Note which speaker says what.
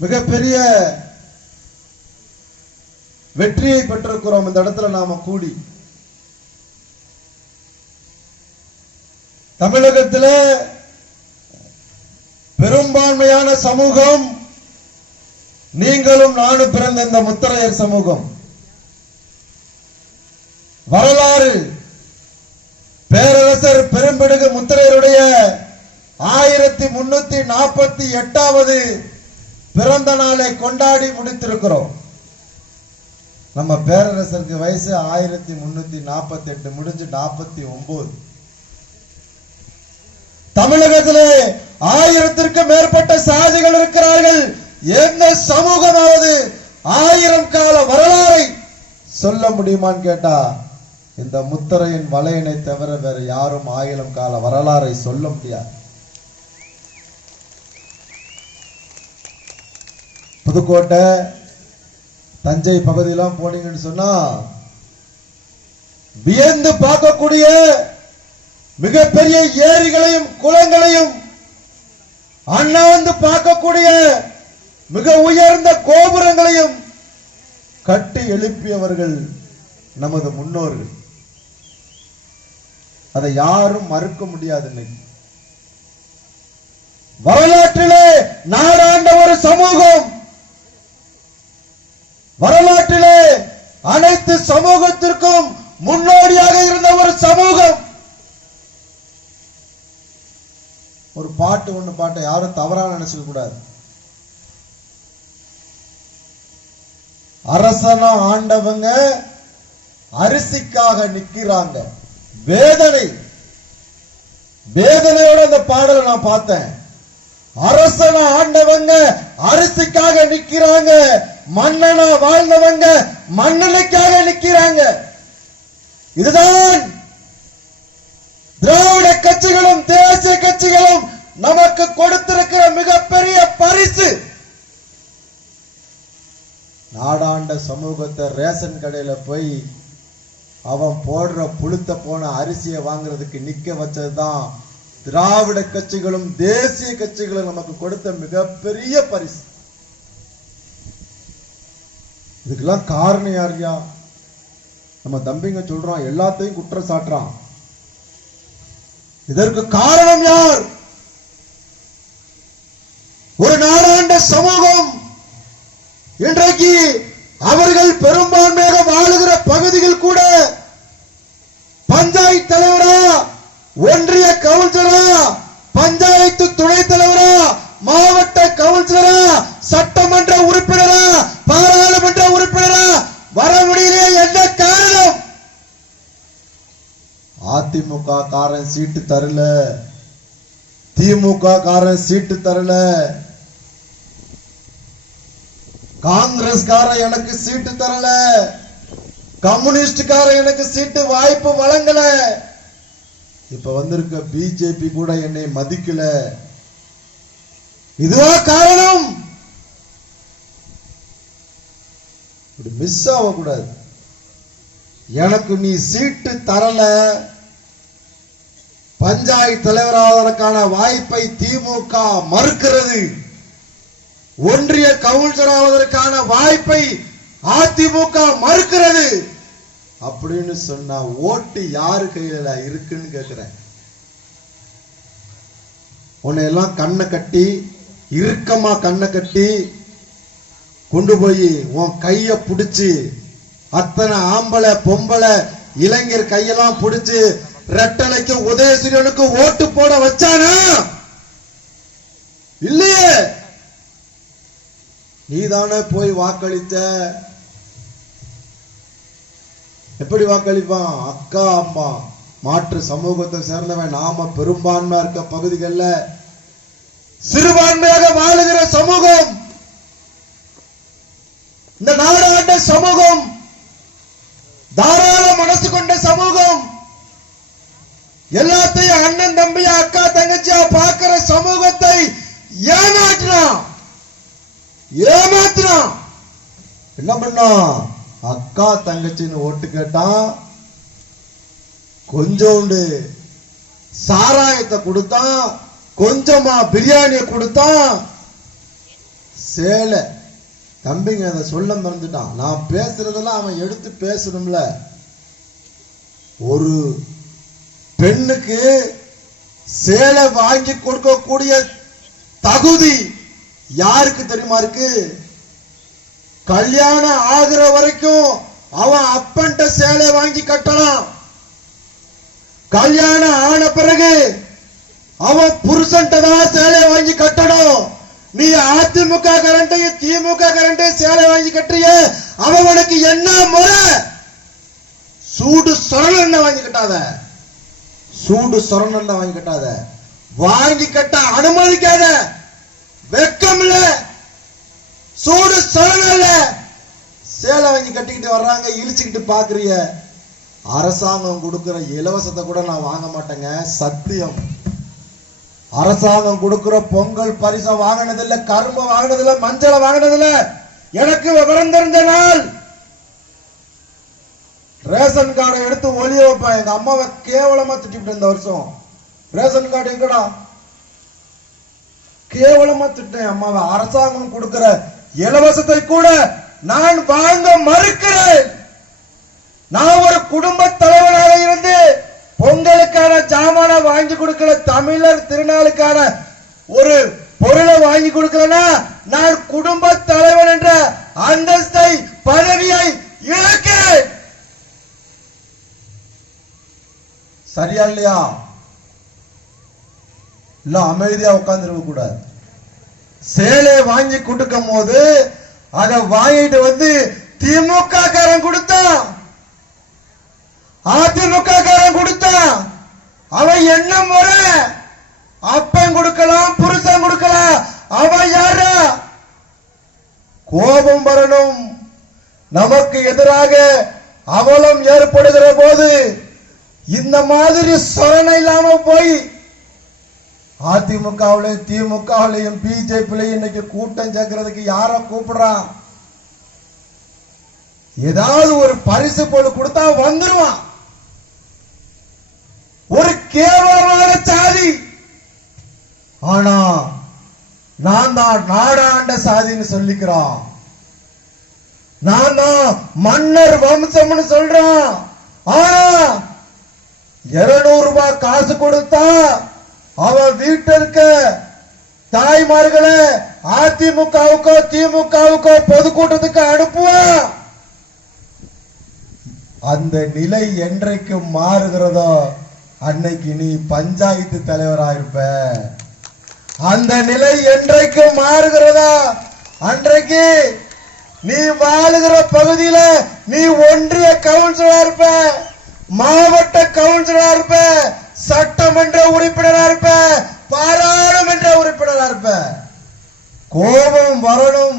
Speaker 1: மிகப்பெரிய வெற்றியை பெற்றிருக்கிறோம் இந்த இடத்துல நாம கூடி. தமிழகத்தில் பெரும்பான்மையான சமூகம் நீங்களும் நானும் பிறந்த இந்த முத்தரையர் சமூகம். வரலாறு பேரரசர் பெரும்பிடுகு முத்திரையருடைய ஆயிரத்தி முன்னூத்தி நாற்பத்தி எட்டாவது பிறந்த நாளை கொண்டாடி முடித்திருக்கிறோம். நம்ம பேரரசருக்கு வயசு ஆயிரத்தி முன்னூத்தி நாற்பத்தி எட்டு முடிஞ்சு நாற்பத்தி ஒன்பது தமிழகத்திலே ஆயிரத்திற்கு மேற்பட்ட சாதிகள் இருக்கிறார்கள். எந்த சமூகமாவது ஆயிரம் கால வரலாறை சொல்ல முடியுமான்னு கேட்டா இந்த முத்தரையின் வலையினை தவிர வேற யாரும் ஆயிரம் கால வரலாறை சொல்ல முடியாது. புதுக்கோட்டை தஞ்சை பகுதியெல்லாம் போனீங்கன்னு சொன்னா வியந்து பார்க்கக்கூடிய மிகப்பெரிய ஏரிகளையும் குளங்களையும் அண்ணாந்து பார்க்கக்கூடிய மிக உயர்ந்த கோபுரங்களையும் கட்டி எழுப்பியவர்கள் நமது முன்னோர்கள். அதை யாரும் மறுக்க முடியாது இன்னைக்கு. வரலாற்றிலே நாடாண்ட ஒரு சமூகம். வரலாற்றிலே அனைத்து சமூகத்திற்கும் முன்னோடியாக இருந்த ஒரு சமூகம். ஒரு பாட்டு ஒண்ணு பாட்டை யாரும் தவறா நினைச்சுக்க கூடாது. அரசனா ஆண்டவங்க அரிசிக்காக நிக்கிறாங்க வேதனை. வேதனையோட அந்த பாடலை நான் பார்த்தேன். அரசன ஆண்டவங்க அரிசிக்காக நிக்கிறாங்க மன்னனா வாழ்ந்தவங்க மன்னனுக்காக நிக்கிறாங்க இதுதான் திராவிட கட்சிகளும் தேசிய கட்சிகளும் நமக்கு கொடுத்திருக்கிற மிகப்பெரிய பரிசு. நாடாண்ட சமூகத்தை ரேஷன் கடையில போய் அவன் போடுற புழுத்த போன அரிசியை வாங்குறதுக்கு நிக்க வச்சதுதான் திராவிட கட்சிகளும் தேசிய கட்சிகளும் நமக்கு கொடுத்த மிகப்பெரிய பரிசு. இதுக்கெல்லாம் காரணம் யாருயா நம்ம தம்பிங்க சொல்றான் எல்லாத்தையும் குற்றம் சாட்டுறான் இதற்கு காரணம் யார்? ஒரு நாடாண்ட சமூகம். இன்றைக்கு அவர்கள் பெரும்பான்மையாக வாழுகிற பகுதிகள் கூட பஞ்சாயத்து தலைவரா ஒன்றிய கவுன்சிலரா பஞ்சாயத்து துணைத் தலைவரா மாவட்ட கவுன்சிலரா சட்டமன்ற உறுப்பினரா பாராளுமன்ற உறுப்பினரா வர முடியலையே என்ன காரணம் அதிமுக காரன் சீட்டு தரல. திமுக காரன் சீட்டு தரல. காங்கிரஸ்காரன் எனக்கு சீட்டு தரல. கம்யூனிஸ்ட் காரன் எனக்கு சீட்டு வாய்ப்பு வழங்கல. இப்ப வந்திருக்க பிஜேபி கூட என்னை மதிக்கல. இதுவா காரணம்? இப்படி மிஸ் ஆகக்கூடாது. எனக்கு நீ சீட்டு தரல. பஞ்சாயத்து தலைவராவதற்கான வாய்ப்பை திமுக மறுக்கிறது. ஒன்றிய கவுன்சிலர் ஆவதற்கான வாய்ப்பை அதிமுக மறுக்கிறது. அப்படின்னு சொன்னா ஓட்டு யாரு கையில இருக்குன்னு கேக்குறேன். உன்னை எல்லாம் கண்ணை கட்டி இறுக்கமா கண்ணை கட்டி கொண்டு போய் உன் கைய புடிச்சு அத்தனை ஆம்பளை பொம்பளை இளைஞர் கையெல்லாம் புடிச்சு ரெட்டனைக்கு உதயசூரியனுக்கு ஓட்டு போட வச்சானா? இல்லையே. நீதானே போய் வாக்களித்த. எப்படி வாக்களிப்பான்? அக்கா அம்மா. மாற்று சமூகத்தை சேர்ந்தவன் நாம பெரும்பான்மையா இருக்க பகுதிகளில் சிறுபான்மையாக வாழுகிற சமூகம். இந்த நாடாண்ட சமூகம் தாராள மனசு கொண்ட எல்லாத்தையும் அண்ணன் தம்பியா அக்கா தங்கச்சியா பார்க்கிற சமூகத்தை ஏமாற்றினான் ஏமாத்தினான். என்ன பண்ணான் அக்கா தங்கச்சின்னு ஓட்டு கேட்டான் கொஞ்சோண்டு சாராயத்தை கொடுத்தா கொஞ்சமா பிரியாணியை கொடுத்தான் சேலை. தம்பிங்க அதை சொல்ல மறந்துட்டான். நான் பேசுறதெல்லாம் அவன் எடுத்து பேசணும்ல. ஒரு பெண்ணுக்கு சேலை வாங்கி கொடுக்கக்கூடிய தகுதி யாருக்கு தெரியுமா இருக்கு? கல்யாணம் ஆகுற வரைக்கும் அவன் அப்பன்ட்ட சேலை வாங்கி கட்டலாம். கல்யாணம் ஆன பிறகு அவன் புருஷன்ட்ட தான் சேலை வாங்கி கட்டணும். நீ அதிமுக கரண்டையும் திமுக கரண்டையும் சேலை வாங்கி கட்டுறிய அவனுக்கு என்ன முறை? சூடு சொரண என்ன வாங்கி கட்டாத. சூடு சொரணம் வாங்கி கட்டாத. வாங்கி கட்ட அனுமதிக்காத. வெக்கம் இல்ல சூடு சொரணம் இல்ல சேலை வாங்கி கட்டிக்கிட்டு வர்றாங்க இழிச்சுக்கிட்டு பாக்குறிய அரசாங்கம் கொடுக்கிற இலவசத்தை கூட நான் வாங்க மாட்டேங்க. சத்தியம். அரசாங்கம் கொடுக்கிற பொங்கல் பரிசை வாங்கினதில்ல கரும்பு வாங்கினதில்ல மஞ்சளை வாங்கினதில்ல. எனக்கு விவரம் தெரிஞ்ச நாள் ரேஷன் கார்டை எடுத்து ஒளிய வைப்பேன் எங்க அம்மாவை கேவலமா திட்டிவிட்டேன் இந்த வருஷம். ரேஷன் கார்டு எங்கடா? கேவலமா திட்டேன் அம்மாவை அரசாங்கம் கொடுக்கிற இலவசத்தை கூட நான் வாங்க மறுக்கிறேன். நான் ஒரு குடும்ப தலைவனாக இருந்து பொங்கலுக்கான ஜாமான வாங்கி கொடுக்கல தமிழர் திருநாளுக்கான ஒரு பொருளை வாங்கி கொடுக்கலனா நான் குடும்ப தலைவன் என்ற அந்தஸ்தை பதவியை இழக்கிறேன். சரியா இல்லையா? இல்ல அமைதியா உட்கார்ந்துருக்க கூடாது. சேலை வாங்கி கொடுக்கும் போது அதை வாங்கிட்டு வந்து திமுக காரன் கொடுத்தான். அதிமுக காரன் கொடுத்தான். அவன் என்ன முறை அப்பன் கொடுக்கலாம் புருஷன் கொடுக்கலாம் அவன் யாரு? கோபம் வரணும். நமக்கு எதிராக அவலம் ஏற்படுகிற போது இந்த மாதிரி சொரணை இல்லாம போய் அதிமுகவிலையும் திமுகவிலையும் பிஜேபிலையும் இன்னைக்கு கூட்டம் சேர்க்கறதுக்கு யார கூப்பிடுறான் ஏதாவது ஒரு பரிசு பொருள் கொடுத்தா வந்துருவான். ஒரு கேவலமான சாதி ஆனா நான் தான் நாடாண்ட சாதின்னு சொல்லிக்கிறான். நான் தான் மன்னர் வம்சம்னு சொல்றான். ஆனா இருநூறு ரூபாய் காசு கொடுத்தா அவன் வீட்டு இருக்க தாய்மார்களை அதிமுகவுக்கோ திமுகவுக்கோ பொதுக்கூட்டத்துக்கு அனுப்புவான் அந்த நிலை என்றைக்கு மாறுகிறதோ அன்னைக்கு நீ பஞ்சாயத்து தலைவரா இருப்ப. அந்த நிலை என்றைக்கு மாறுகிறதா அன்றைக்கு நீ வாழுகிற பகுதியில நீ ஒன்றிய கவுன்சிலா இருப்ப. மாவட்ட கவுன்சிலரா இருப்ப சட்டமன்ற உறுப்பினரா இருப்ப பாராளுமன்ற உறுப்பினரா இருப்ப. கோபம் வரணும்